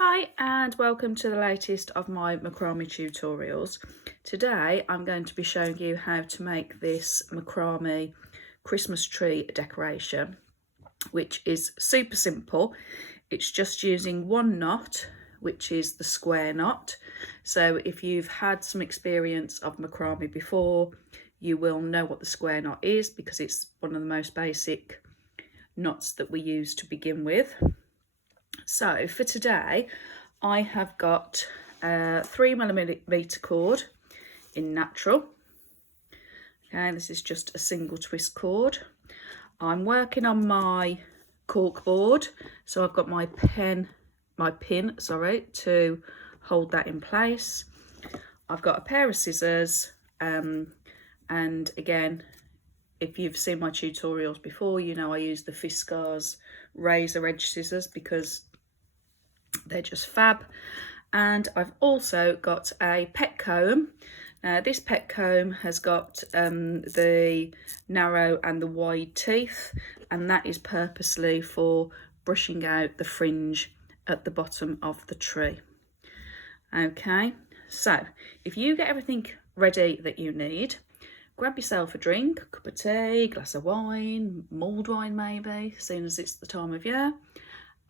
Hi and welcome to the latest of my macrame tutorials. Today I'm going to be showing you how to make this macrame Christmas tree decoration, which is super simple. It's just using one knot, which is the square knot. So if you've had some experience of macrame before, you will know what the square knot is because it's one of the most basic knots that we use to begin with. So for today, I have got a 3mm cord in natural. Okay, this is just a single twist cord. I'm working on my cork board, so I've got my pin, to hold that in place. I've got a pair of scissors, and again, if you've seen my tutorials before, you know I use the Fiskars razor edge scissors because they're just fab. And I've also got a pet comb. This pet comb has got the narrow and the wide teeth, and that is purposely for brushing out the fringe at the bottom of the tree. Okay, so if you get everything ready that you need, grab yourself a drink, a cup of tea, glass of wine, mulled wine maybe, seeing as it's the time of year,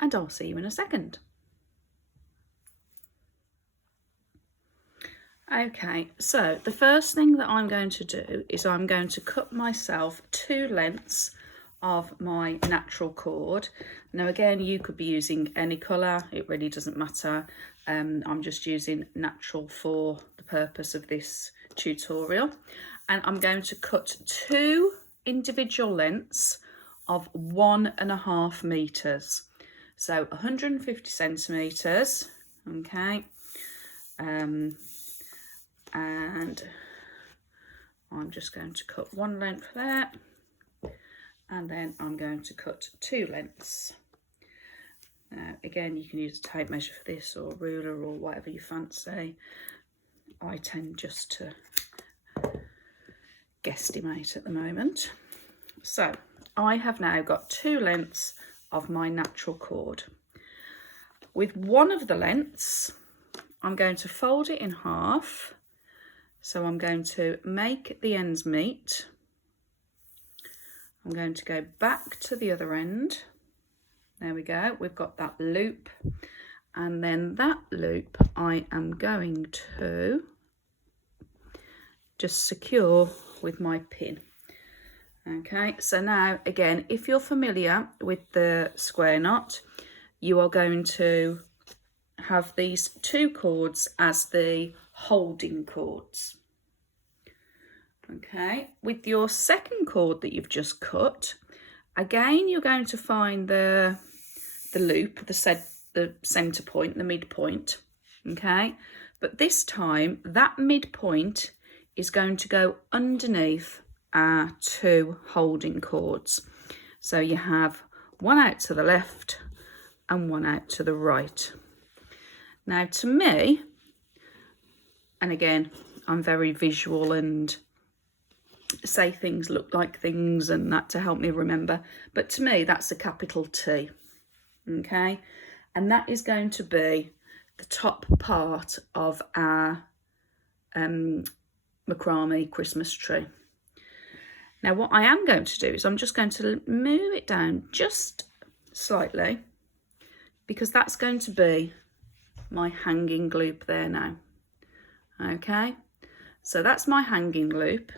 and I'll see you in a second. Okay, so the first thing that I'm going to do is I'm going to cut myself 2 lengths of my natural cord. Now again, you could be using any colour, it really doesn't matter. I'm just using natural for the purpose of this tutorial. And I'm going to cut 2 individual lengths of 1.5 meters. So 150 centimeters, okay. And I'm just going to cut 1 length there, and then I'm going to cut 2 lengths. Now again, you can use a tape measure for this, or a ruler, or whatever you fancy. I tend just to guesstimate at the moment. So I have now got 2 lengths of my natural cord. With one of the lengths, I'm going to fold it in half. So I'm going to make the ends meet. I'm going to go back to the other end. There we go, we've got that loop. And then that loop I am going to just secure with my pin. Okay, so now again, if you're familiar with the square knot, you are going to have these 2 cords as the holding cords. Okay, with your second cord that you've just cut, again you're going to find the loop, the center point, the midpoint. Okay, but this time that midpoint is going to go underneath our 2 holding cords. So you have one out to the left and one out to the right. Now to me, and again, I'm very visual and say things look like things and that to help me remember, but to me that's a capital T. Okay, and that is going to be the top part of our macrame Christmas tree. Now what I am going to do is I'm just going to move it down just slightly, because that's going to be my hanging loop there now. Okay, so that's my hanging loop.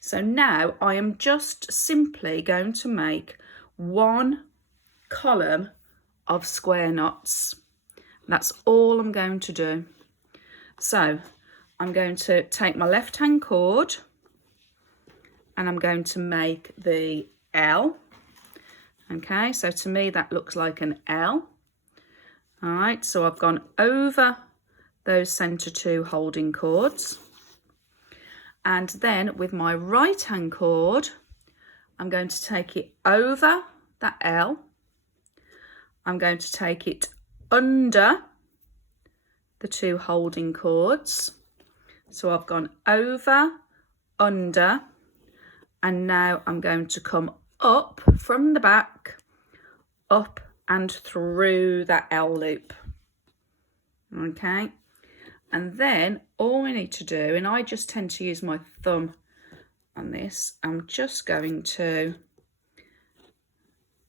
So now I am just simply going to make 1 column of square knots. That's all I'm going to do. So I'm going to take my left hand cord and I'm going to make the L. Okay, so to me that looks like an L. All right, so I've gone over those center 2 holding cords. And then with my right hand cord, I'm going to take it over that L. I'm going to take it under the 2 holding cords. So I've gone over, under, and now I'm going to come up from the back, up and through that L loop. okay? And then all we need to do, and I just tend to use my thumb on this, I'm just going to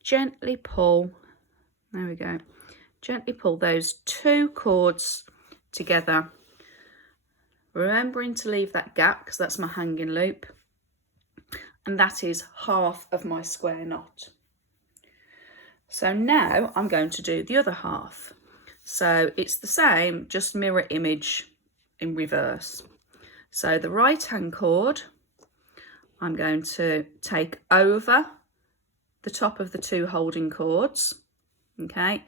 gently pull, there we go, gently pull those two cords together, remembering to leave that gap because that's my hanging loop, and that is half of my square knot. So now I'm going to do the other half. So it's the same, just mirror image in reverse. So the right hand cord, I'm going to take over the top of the two holding cords, okay?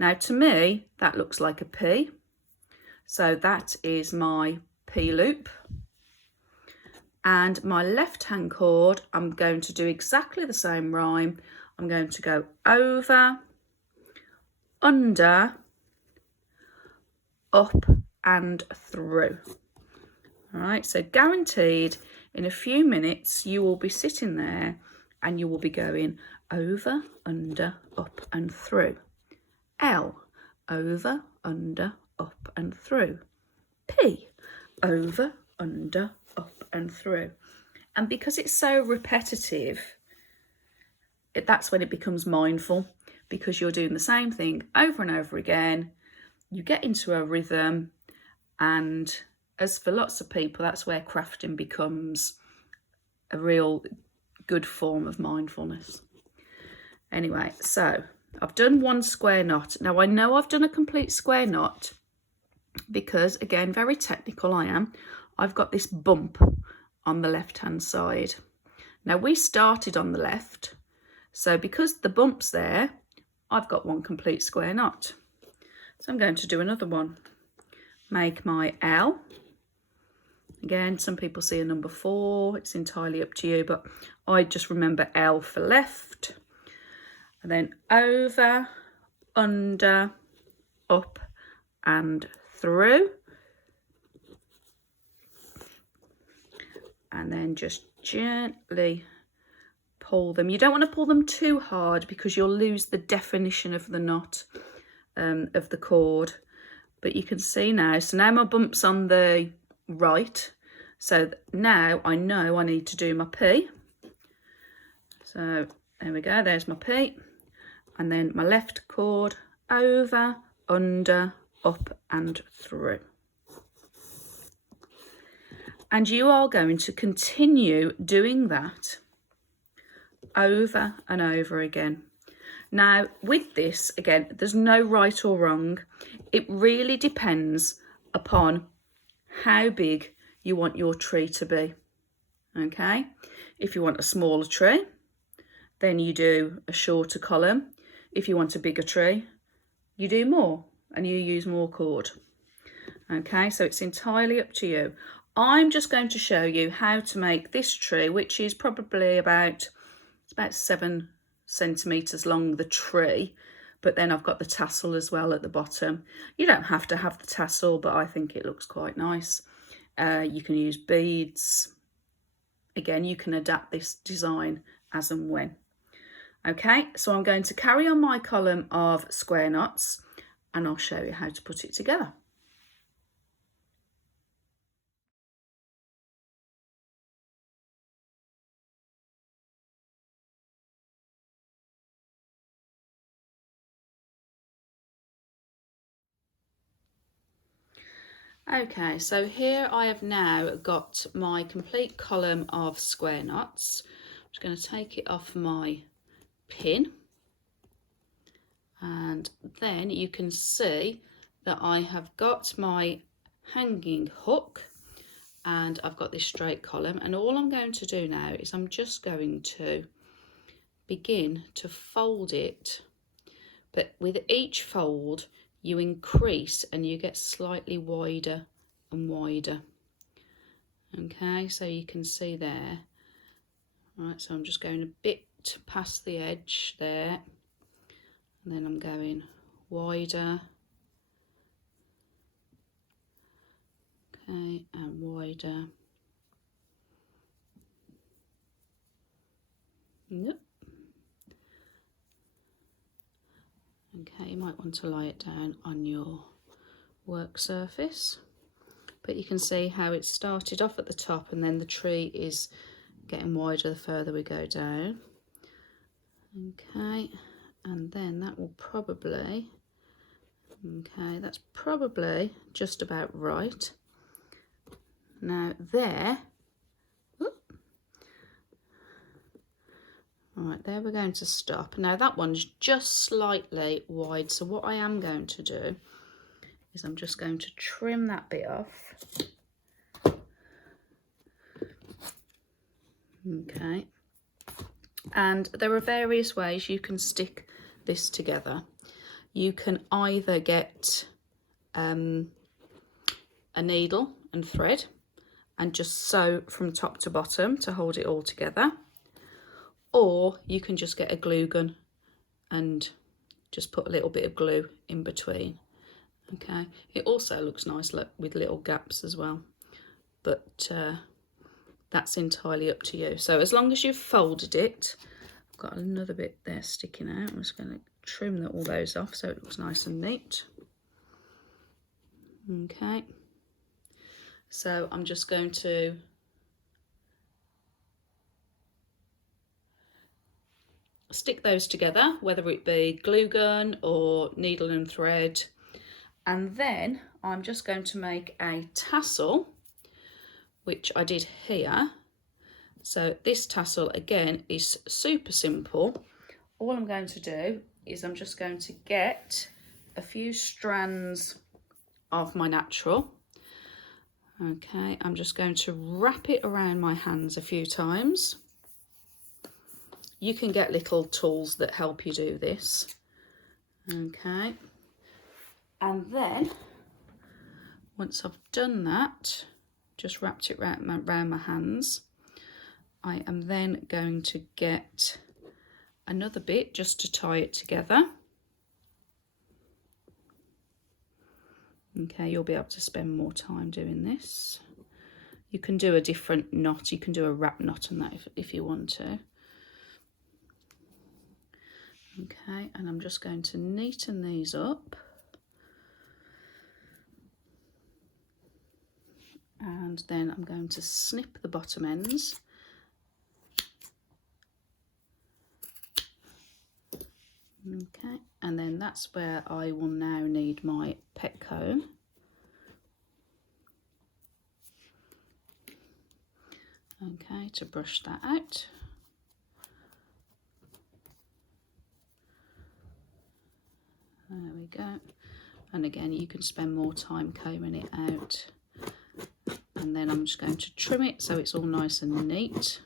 Now to me, that looks like a P. So that is my P loop. And my left hand cord, I'm going to do exactly the same rhyme. I'm going to go over, under, up and through. All right, so guaranteed in a few minutes you will be sitting there and you will be going over, under, up and through. L, over, under, up and through. P, over, under, up and through. And because it's so repetitive, that's when it becomes mindful, because you're doing the same thing over and over again. You get into a rhythm, and as for lots of people, that's where crafting becomes a real good form of mindfulness. Anyway, so I've done one square knot. Now I know I've done a complete square knot because, again, very technical I am. I've got this bump on the left hand side. Now we started on the left, so because the bump's there, I've got one complete square knot. So I'm going to do another one. Make my L. Again, some people see a number 4. It's entirely up to you, but I just remember L for left. And then over, under, up and through. And then just gently pull them. You don't want to pull them too hard because you'll lose the definition of the knot, of the cord. But you can see now, so now my bump's on the right. So now I know I need to do my P. So there we go, there's my P. And then my left cord, over, under, up and through. And you are going to continue doing that over and over again. Now with this, again, there's no right or wrong. It really depends upon how big you want your tree to be, okay? If you want a smaller tree, then you do a shorter column. If you want a bigger tree, you do more and you use more cord, okay? So it's entirely up to you. I'm just going to show you how to make this tree, which is probably about 7 centimetres long, the tree, but then I've got the tassel as well at the bottom. You don't have to have the tassel, but I think it looks quite nice. You can use beads. Again, you can adapt this design as and when. Okay, so I'm going to carry on my column of square knots and I'll show you how to put it together. Okay, so here I have now got my complete column of square knots. I'm just going to take it off my pin, and then you can see that I have got my hanging hook and I've got this straight column, and all I'm going to do now is I'm just going to begin to fold it, but with each fold you increase and you get slightly wider and wider. Okay, so you can see there. Right, so I'm just going a bit past the edge there, and then I'm going wider, okay, and wider. Yep. Okay, you might want to lie it down on your work surface. But you can see how it started off at the top and then the tree is getting wider the further we go down. Okay, and then that will probably, okay, that's probably just about right. Now there, right there we're going to stop. Now that one's just slightly wide, so what I am going to do is I'm just going to trim that bit off. Okay, and there are various ways you can stick this together. You can either get a needle and thread and just sew from top to bottom to hold it all together, or you can just get a glue gun and just put a little bit of glue in between. Okay, it also looks nice with little gaps as well, but that's entirely up to you. So as long as you've folded it, I've got another bit there sticking out. I'm just going to trim all those off so it looks nice and neat. Okay, so I'm just going to stick those together, whether it be glue gun or needle and thread, and then I'm just going to make a tassel, which I did here. So this tassel again is super simple. All I'm going to do is I'm just going to get a few strands of my natural. Okay, I'm just going to wrap it around my hands a few times. You can get little tools that help you do this. Okay, and then once I've done that, just wrapped it around my hands, I am then going to get another bit just to tie it together. Okay, you'll be able to spend more time doing this. You can do a different knot, you can do a wrap knot on that if you want to. Okay, and I'm just going to neaten these up. And then I'm going to snip the bottom ends. Okay, and then that's where I will now need my pet comb. Okay, to brush that out. There we go. And again, you can spend more time combing it out. And then I'm just going to trim it so it's all nice and neat.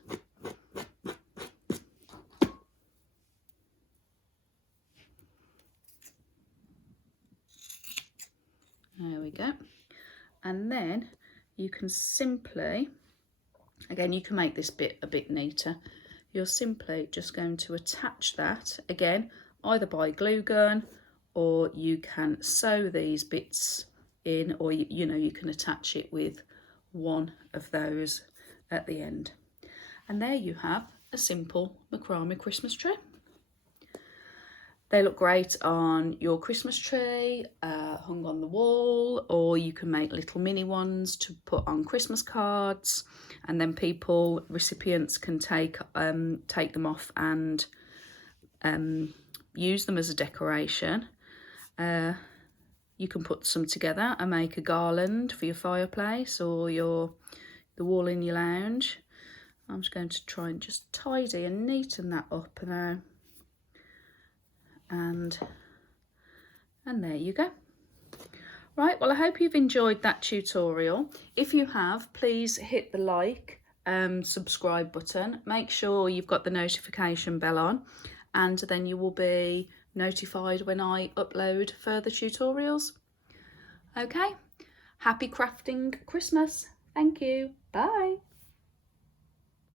There we go. And then you can simply, again, you can make this bit a bit neater. You're simply just going to attach that, again, either by glue gun, or you can sew these bits in, or you know, you can attach it with one of those at the end. And there you have a simple macrame Christmas tree. They look great on your Christmas tree, hung on the wall, or you can make little mini ones to put on Christmas cards, and then recipients can take them off and use them as a decoration. You can put some together and make a garland for your fireplace or the wall in your lounge. I'm just going to try and just tidy and neaten that up now. And there you go. Right, well, I hope you've enjoyed that tutorial. If you have, please hit the like subscribe button. Make sure you've got the notification bell on, and then you will be notified when I upload further tutorials. Okay, happy crafting Christmas. Thank you. Bye.